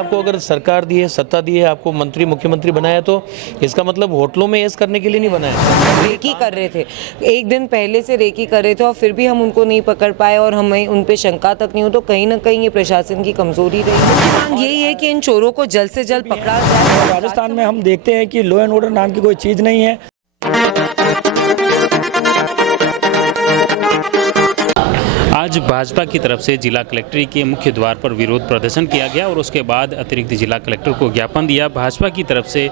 आपको अगर सरकार दी है, सत्ता दी है, आपको मंत्री मुख्यमंत्री बनाया, तो इसका मतलब होटलों में ऐश करने के लिए नहीं बनाया। रेकी कर रहे थे, एक दिन पहले से रेकी कर रहे थे और फिर भी हम उनको नहीं पकड़ पाए और हमें उन पे शंका तक नहीं हो, तो कहीं ना कहीं ये प्रशासन की कमजोरी रही है। मांग यही है कि इन चोरों को जल्द से जल्द पकड़ा जाए। राजस्थान में हम देखते हैं कि लॉ एंड ऑर्डर नाम की कोई चीज़ नहीं है। आज भाजपा की तरफ से जिला कलेक्ट्री के मुख्य द्वार पर विरोध प्रदर्शन किया गया और उसके बाद अतिरिक्त जिला कलेक्टर को ज्ञापन दिया। भाजपा की तरफ से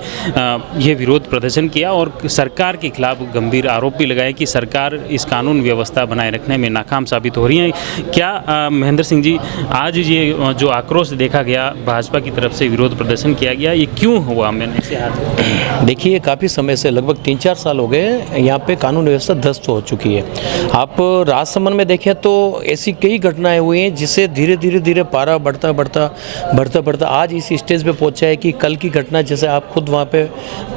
ये विरोध प्रदर्शन किया और सरकार के खिलाफ गंभीर आरोप भी लगाए कि सरकार इस कानून व्यवस्था बनाए रखने में नाकाम साबित हो रही है। क्या महेंद्र सिंह जी, आज ये जो आक्रोश देखा गया, भाजपा की तरफ से विरोध प्रदर्शन किया गया, ये क्यों हुआ? मैंने इसे हाथ देखिए, काफ़ी समय से लगभग 3-4 साल हो गए यहाँ पे कानून व्यवस्था ध्वस्त हो चुकी है। आप राजसमंद में देखें तो ऐसी कई घटनाएं हुई हैं जिससे धीरे धीरे पारा बढ़ता आज इस स्टेज पे पहुंचा है कि कल की घटना, जैसे आप खुद वहाँ पे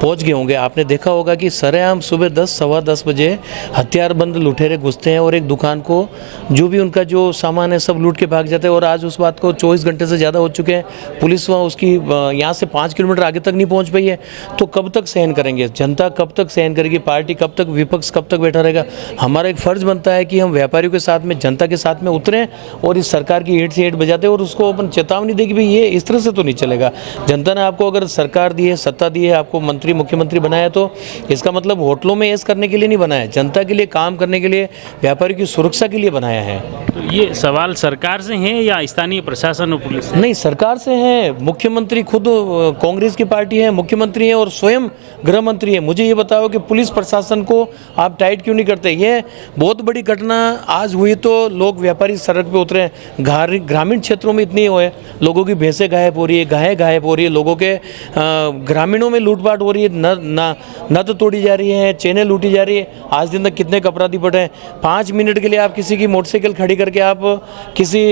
पहुंच गए होंगे, आपने देखा होगा कि सरेआम सुबह 10-10 बजे हथियारबंद लुटेरे घुसते हैं और एक दुकान को जो भी उनका जो सामान है सब लूट के भाग जाते हैं। और आज उस बात को 24 घंटे से ज़्यादा हो चुके हैं, पुलिस वहाँ उसकी यहाँ से 5 किलोमीटर आगे तक नहीं पहुँच पाई है। तो कब तक सहन करेंगे? जनता कब तक सहन करेगी? पार्टी कब तक, विपक्ष कब तक बैठा रहेगा? हमारा एक फ़र्ज़ बनता है कि हम व्यापारियों के साथ में, जनता के साथ में उतरें और इस सरकार की ईंट से ईंट बजाते और उसको अपन चेतावनी दे कि भाई ये इस तरह से तो नहीं चलेगा। जनता ने आपको अगर सरकार दी है, सत्ता दी है, आपको मंत्री मुख्यमंत्री बनाया, तो इसका मतलब होटलों में ऐश करने के लिए नहीं बनाया, जनता के लिए काम करने के लिए, व्यापारियों की सुरक्षा के लिए बनाया है। तो ये सवाल सरकार से है या स्थानीय प्रशासन और पुलिस से? नहीं, सरकार से है। मुख्यमंत्री खुद कांग्रेस की पार्टी है, मुख्यमंत्री है और स्वयं गृह मंत्री है। मुझे ये बताओ कि पुलिस प्रशासन को आप टाइट क्यों नहीं करते? ये बहुत बड़ी घटना आज हुई तो लोग, व्यापारी सड़क पे उतरे। ग्रामीण क्षेत्रों में इतनी है, लोगों की भैंसें गायब हो रही है, गायें गायब हो रही है, लोगों के ग्रामीणों में लूटपाट हो रही है, नद तोड़ी जा रही है, चेनें लूटी जा रही है। आज दिन तक कितने अपराधी पड़े हैं? 5 मिनट के लिए आप किसी की मोटरसाइकिल खड़ी करके आप किसी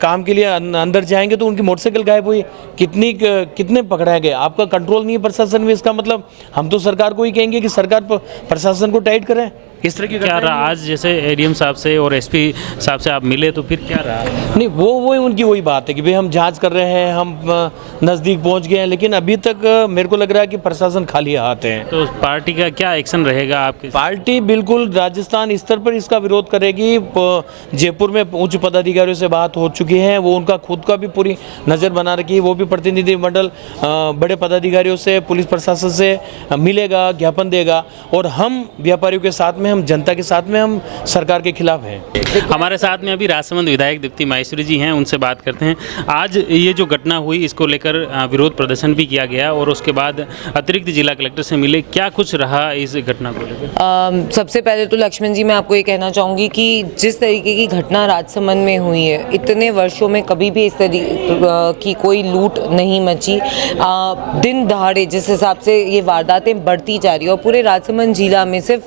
काम के लिए अंदर जाएंगे तो उनकी मोटरसाइकिल गायब हुई। कितने पकड़ाए गए? आपका कंट्रोल नहीं है प्रशासन में। इसका मतलब हम तो सरकार को ही कहेंगे कि सरकार प्रशासन को टाइट करें। इस तरह की क्या रहा आज, जैसे एडीएम साहब से और एसपी साहब से आप मिले तो फिर क्या रहा? नहीं, वो उनकी वही बात है कि भाई हम जांच कर रहे हैं, हम नज़दीक पहुंच गए हैं, लेकिन अभी तक मेरे को लग रहा है कि प्रशासन खाली हाथ है। तो पार्टी का क्या एक्शन रहेगा आपके? पार्टी बिल्कुल राजस्थान स्तर पर इसका विरोध करेगी। जयपुर में उच्च पदाधिकारियों से बात हो चुकी है, वो उनका खुद का भी पूरी नज़र बना रखी है। वो भी प्रतिनिधिमंडल बड़े पदाधिकारियों से, पुलिस प्रशासन से मिलेगा, ज्ञापन देगा और हम व्यापारियों के साथ में, हम जनता के साथ में, हम सरकार के खिलाफ हैं। हमारे साथ में अभी राजसमंद विधायक दीप्ति माहेश्वरी जी हैं, उनसे बात करते हैं। आज ये जो घटना हुई, इसको लेकर विरोध प्रदर्शन भी किया गया और उसके बाद अतिरिक्त जिला कलेक्टर से मिले, क्या कुछ रहा इस घटना को लेकर? सबसे पहले तो लक्ष्मण जी, मैं आपको ये कहना चाहूँगी कि जिस तरीके की घटना राजसमंद में हुई है, इतने वर्षों में कभी भी इस तरीके की कोई लूट नहीं मची। दिन दहाड़े जिस हिसाब से ये वारदातें बढ़ती जा रही है और पूरे राजसमंद जिला में, सिर्फ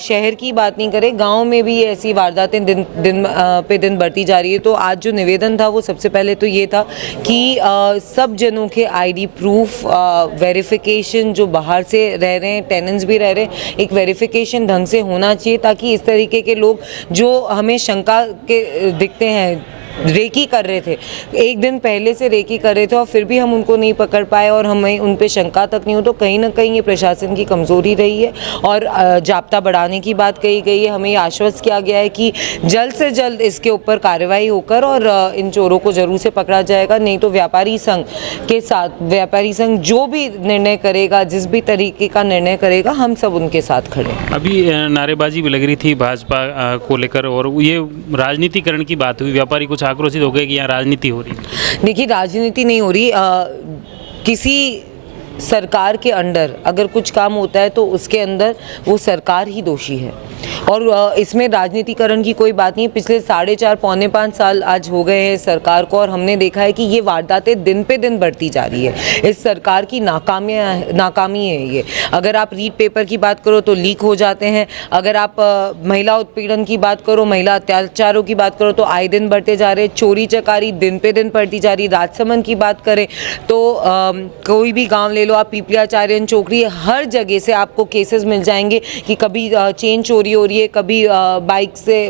शहर की बात नहीं करें, गांव में भी ऐसी वारदातें दिन पे दिन बढ़ती जा रही है। तो आज जो निवेदन था वो सबसे पहले तो ये था कि सब जनों के आईडी प्रूफ वेरिफिकेशन, जो बाहर से रह रहे हैं, टेनेंट्स भी रह रहे हैं, एक वेरिफिकेशन ढंग से होना चाहिए ताकि इस तरीके के लोग जो हमें शंका के दिखते हैं, रेकी कर रहे थे, एक दिन पहले से रेकी कर रहे थे और फिर भी हम उनको नहीं पकड़ पाए और हमें उन पे शंका तक नहीं हो, तो कहीं ना कहीं ये प्रशासन की कमज़ोरी रही है। और जाब्ता बढ़ाने की बात कही गई है। हमें ये आश्वस्त किया गया है कि जल्द से जल्द इसके ऊपर कार्रवाई होकर और इन चोरों को ज़रूर से पकड़ा जाएगा। नहीं तो व्यापारी संघ के साथ, व्यापारी संघ जो भी निर्णय करेगा, जिस भी तरीके का निर्णय करेगा, हम सब उनके साथ खड़े हैं। अभी नारेबाजी भी लग रही थी भाजपा को लेकर और ये राजनीतिकरण की बात हुई, व्यापारी कुछ आक्रोशित हो गए कि यहाँ राजनीति हो रही है। देखिए, राजनीति नहीं हो रही। किसी सरकार के अंडर अगर कुछ काम होता है तो उसके अंदर वो सरकार ही दोषी है और इसमें राजनीतिकरण की कोई बात नहीं है। पिछले 4.5 पौने 5 साल आज हो गए हैं सरकार को और हमने देखा है कि ये वारदातें दिन पे दिन बढ़ती जा रही है। इस सरकार की नाकामी है ये। अगर आप रीड पेपर की बात करो तो लीक हो जाते हैं, अगर आप महिला उत्पीड़न की बात करो, महिला अत्याचारों की बात करो तो आए दिन बढ़ते जा रहे हैं, चोरी चकारी दिन पे दिन बढ़ती जा रही। राजसमंद की बात करें तो कोई भी गाँव ले लो, लो आप पीपलियाचार्य चौकड़ी, हर जगह से आपको केसेस मिल जाएंगे कि कभी चेन चोरी हो रही है, कभी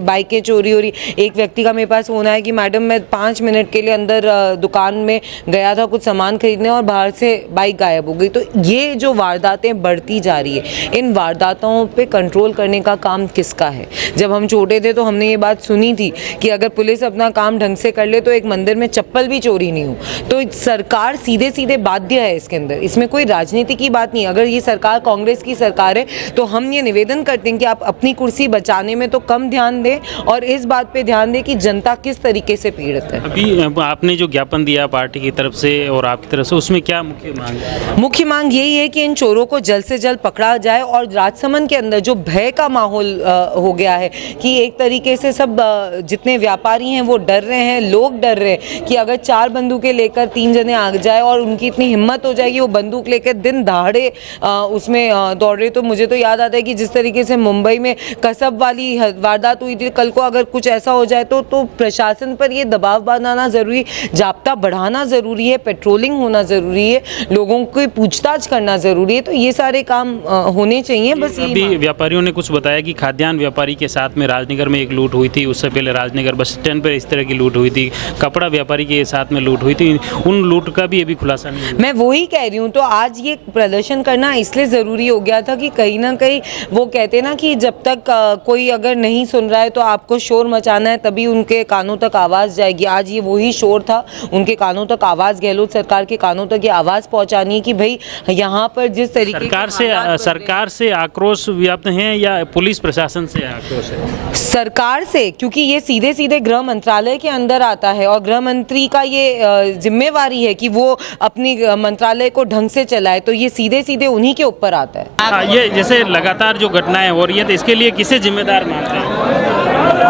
बाइकें चोरी हो रही है। एक व्यक्ति का मेरे पास फोन आया कि मैडम मैं 5 मिनट के लिए अंदर दुकान में गया था कुछ सामान खरीदने और बाहर से बाइक गायब हो गई। तो ये जो वारदातें बढ़ती जा रही है, इन वारदातों पे कंट्रोल करने का काम किसका है? जब हम छोटे थे तो हमने ये बात सुनी थी कि अगर पुलिस अपना काम ढंग से कर ले तो एक मंदिर में चप्पल भी चोरी नहीं हो। तो सरकार सीधे सीधे बाध्य है इसके अंदर, इसमें कोई राजनीति की बात नहीं। अगर ये सरकार कांग्रेस की सरकार है तो हम ये निवेदन करते हैं कि आप अपनी कुर्सी बचाने में तो कम ध्यान दें और इस बात पे ध्यान दें कि जनता किस तरीके से पीड़ित है। अभी आपने जो ज्ञापन दिया पार्टी की तरफ से और आपकी तरफ से, उसमें क्या मुख्य मांग है? मुख्य मांग यही है कि इन चोरों को जल्द से जल्द पकड़ा जाए और राजसमंद के अंदर जो भय का माहौल हो गया है कि एक तरीके से सब जितने व्यापारी हैं वो डर रहे हैं, लोग डर रहे हैं कि अगर 4 बंदूकें लेकर 3 जने आ जाए और उनकी इतनी हिम्मत हो जाएगी वो बंदूक लेकर दिन दहाड़े उसमें दौड़ रहे। तो मुझे तो याद आता है कि जिस तरीके से मुंबई में कसब वाली वारदात हुई थी, कल को अगर कुछ ऐसा हो जाए तो प्रशासन पर ये दबाव बनाना ज़रूरी, जाब्ता बढ़ाना ज़रूरी है, पेट्रोलिंग होना ज़रूरी है, लोगों की पूछताछ करना ज़रूरी है। तो ये सारे काम होने चाहिए। बस अभी व्यापारियों ने कुछ बताया कि खाद्यान्न व्यापारी के साथ में राजनगर में एक लूट हुई थी, उससे पहले राजनगर बस स्टैंड पर इस तरह की लूट हुई थी, कपड़ा व्यापारी के साथ में लूट हुई थी, उन लूट का भी अभी खुलासा नहीं है। मैं वही कह रही हूँ, तो आज ये प्रदर्शन करना इसलिए ज़रूरी हो गया था कि कहीं ना कहीं वो कहते हैं ना कि जब तक कोई अगर नहीं सुन रहा है तो आपको शोर मचाना है, तभी उनके कानों तक आवाज़ जाएगी। आज ये वही शोर था, उनके कानों तक आवाज़, गहलोत सरकार के कानों तक ये आवाज़ पहुँचानी है कि भाई यहाँ पर जिस तरीके सरकार से आक्रोश व्याप्त है या पुलिस प्रशासन से आक्रोश है? सरकार से, क्योंकि ये सीधे सीधे गृह मंत्रालय के अंदर आता है और गृह मंत्री का ये जिम्मेवारी है कि वो अपनी मंत्रालय को ढंग से चलाए, तो ये सीधे सीधे उन्हीं के ऊपर आता है। ये जैसे लगातार जो घटनाएं हो रही है तो इसके लिए किसे जिम्मेदार मानते हैं?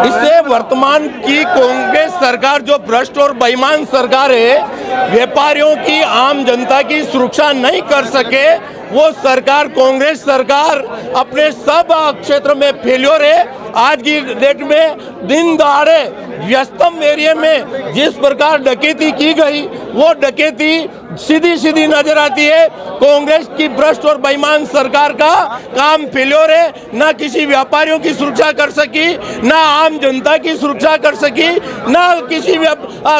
इससे वर्तमान की कांग्रेस सरकार जो भ्रष्ट और बेईमान सरकार है, व्यापारियों की, आम जनता की सुरक्षा नहीं कर सके, वो सरकार, कांग्रेस सरकार अपने सब क्षेत्र में फेल्योर है। आज की डेट में दिन दहाड़े व्यस्तम एरिया में जिस प्रकार डकैती की गई, वो डकैती सीधी सीधी नजर आती है। कांग्रेस की भ्रष्ट और बेईमान सरकार का काम फेल्योर है, ना किसी व्यापारियों की सुरक्षा कर सकी, ना आम जनता की सुरक्षा कर सकी, ना किसी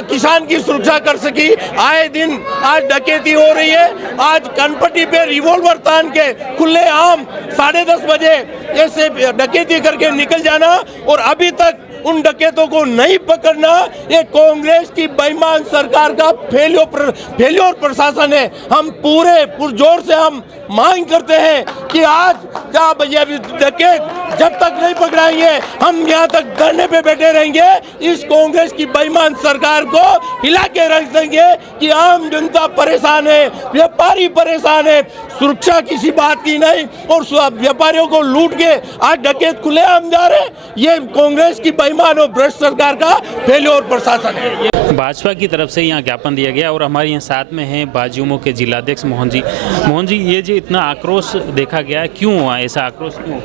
किसान की सुरक्षा कर सकी। आए दिन आज डकैती हो रही है। आज कनपट्टी पे रिवॉल्वर तान के खुले आम 10:30 बजे ऐसे डकैती करके निकल जाना और अभी तक उन डकैतों को नहीं पकड़ना, ये कांग्रेस की बेईमान सरकार का फेल्योर प्रशासन है। हम पूरे पुरजोर से हम मांग करते हैं कि आज क्या डकैत जब तक नहीं पकड़ाएंगे हम यहाँ तक धरने पे बैठे रहेंगे। इस कांग्रेस की बेईमान सरकार को हिला के रख देंगे कि आम जनता परेशान है, व्यापारी परेशान है, सुरक्षा किसी बात की नहीं और व्यापारियों को लूट के आज डकैत खुलेआम जा रहे। ये कांग्रेस की बेईमान और भ्रष्ट सरकार का फेल्योर प्रशासन है। भाजपा की तरफ से यहाँ ज्ञापन दिया गया और हमारे यहाँ साथ में हैं भाजयुमो के जिलाध्यक्ष मोहन जी। मोहन जी, ये जो इतना आक्रोश देखा गया, क्यों हुआ ऐसा आक्रोश, क्यों?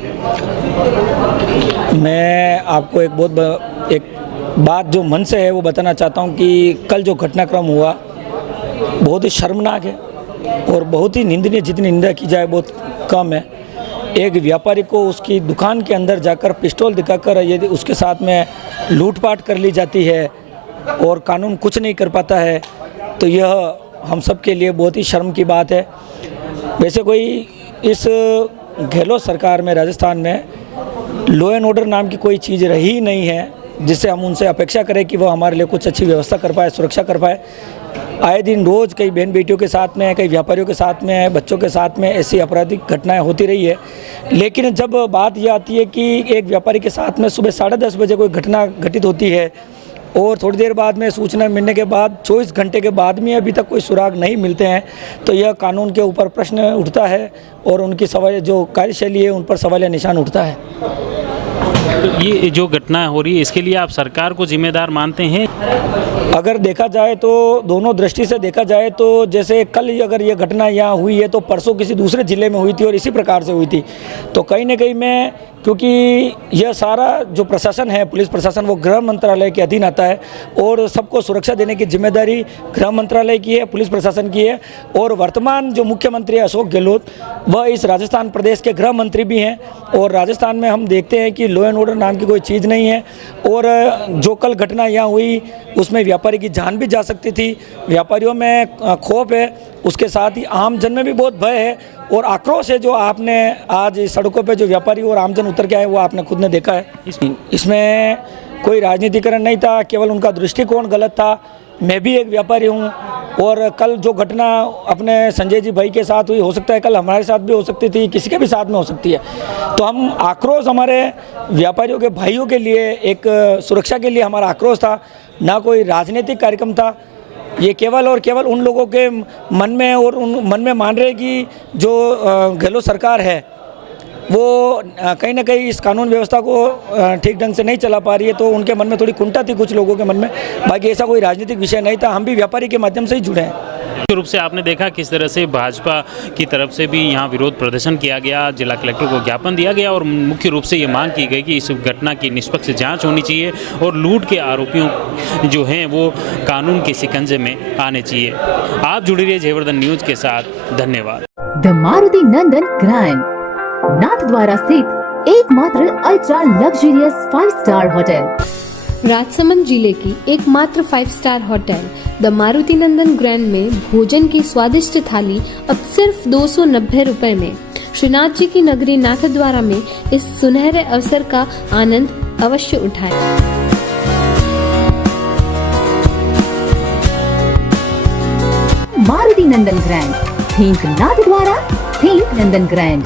मैं आपको एक बात जो मन से है वो बताना चाहता हूँ कि कल जो घटनाक्रम हुआ बहुत ही शर्मनाक है और बहुत ही निंदनीय, जितनी निंदा की जाए बहुत कम है। एक व्यापारी को उसकी दुकान के अंदर जाकर पिस्टल दिखाकर यदि उसके साथ में लूटपाट कर ली जाती है और कानून कुछ नहीं कर पाता है, तो यह हम सब के लिए बहुत ही शर्म की बात है। वैसे कोई इस गहलोत सरकार में, राजस्थान में लॉ एंड ऑर्डर नाम की कोई चीज़ रही नहीं है जिससे हम उनसे अपेक्षा करें कि वो हमारे लिए कुछ अच्छी व्यवस्था कर पाए, सुरक्षा कर पाए। आए दिन रोज़ कई बहन बेटियों के साथ में, कई व्यापारियों के साथ में, बच्चों के साथ में ऐसी आपराधिक घटनाएं होती रही है। लेकिन जब बात ये आती है कि एक व्यापारी के साथ में सुबह 10:30 बजे कोई घटना घटित होती है और थोड़ी देर बाद में सूचना मिलने के बाद 24 घंटे के बाद में अभी तक कोई सुराग नहीं मिलते हैं, तो यह कानून के ऊपर प्रश्न उठता है और उनकी सवाल जो कार्यशैली है उन पर सवालिया निशान उठता है। तो ये जो घटना हो रही है इसके लिए आप सरकार को जिम्मेदार मानते हैं? अगर देखा जाए तो दोनों दृष्टि से देखा जाए तो जैसे कल अगर ये घटना यहाँ हुई है तो परसों किसी दूसरे ज़िले में हुई थी और इसी प्रकार से हुई थी। तो कहीं ना कहीं मैं, क्योंकि यह सारा जो प्रशासन है, पुलिस प्रशासन, वो गृह मंत्रालय के अधीन आता है और सबको सुरक्षा देने की जिम्मेदारी गृह मंत्रालय की है, पुलिस प्रशासन की है। और वर्तमान जो मुख्यमंत्री अशोक गहलोत, वह इस राजस्थान प्रदेश के गृह मंत्री भी हैं। और राजस्थान में हम देखते हैं कि लॉ एंड ऑर्डर नाम की कोई चीज़ नहीं है। और जो कल घटना यहाँ हुई उसमें व्यापारी की जान भी जा सकती थी। व्यापारियों में खौफ है, उसके साथ ही आम जन में भी बहुत भय है और आक्रोश है। जो आपने आज सड़कों पे जो व्यापारी और आमजन उतर के आए वो आपने खुद ने देखा है। इसमें कोई राजनीतिकरण नहीं था, केवल उनका दृष्टिकोण गलत था। मैं भी एक व्यापारी हूँ और कल जो घटना अपने संजय जी भाई के साथ हुई, हो सकता है कल हमारे साथ भी हो सकती थी, किसी के भी साथ में हो सकती है। तो हम आक्रोश हमारे व्यापारियों के भाइयों के लिए, एक सुरक्षा के लिए हमारा आक्रोश था, ना कोई राजनीतिक कार्यक्रम था। ये केवल और केवल उन लोगों के मन में और उन मन में मान रहे कि जो गहलोत सरकार है वो कहीं ना कहीं इस कानून व्यवस्था को ठीक ढंग से नहीं चला पा रही है, तो उनके मन में थोड़ी कुंठा थी कुछ लोगों के मन में। बाकी ऐसा कोई राजनीतिक विषय नहीं था। हम भी व्यापारी के माध्यम से ही जुड़े हैं। मुख्य रूप से आपने देखा किस तरह से भाजपा की तरफ से भी यहाँ विरोध प्रदर्शन किया गया, जिला कलेक्टर को ज्ञापन दिया गया और मुख्य रूप से ये मांग की गई कि इस घटना की निष्पक्ष जांच होनी चाहिए और लूट के आरोपियों जो हैं वो कानून के शिकंजे में आने चाहिए। आप जुड़े रहिए जयवर्धन न्यूज के साथ। धन्यवाद। The Maruti Nandan grand, Nathdwara स्थित एकमात्र ultra luxurious 5 star hotel. Rajsamand जिले की एकमात्र 5 star hotel the Maruti Nandan grand में भोजन की स्वादिष्ट थाली अब सिर्फ 290 रुपए में। श्रीनाथ जी की नगरी नाथद्वारा में इस सुनहरे अवसर का आनंद अवश्य उठाएं। मारुति नंदन ग्रैंड, थिंक नाथद्वारा, थिंक नंदन ग्रैंड।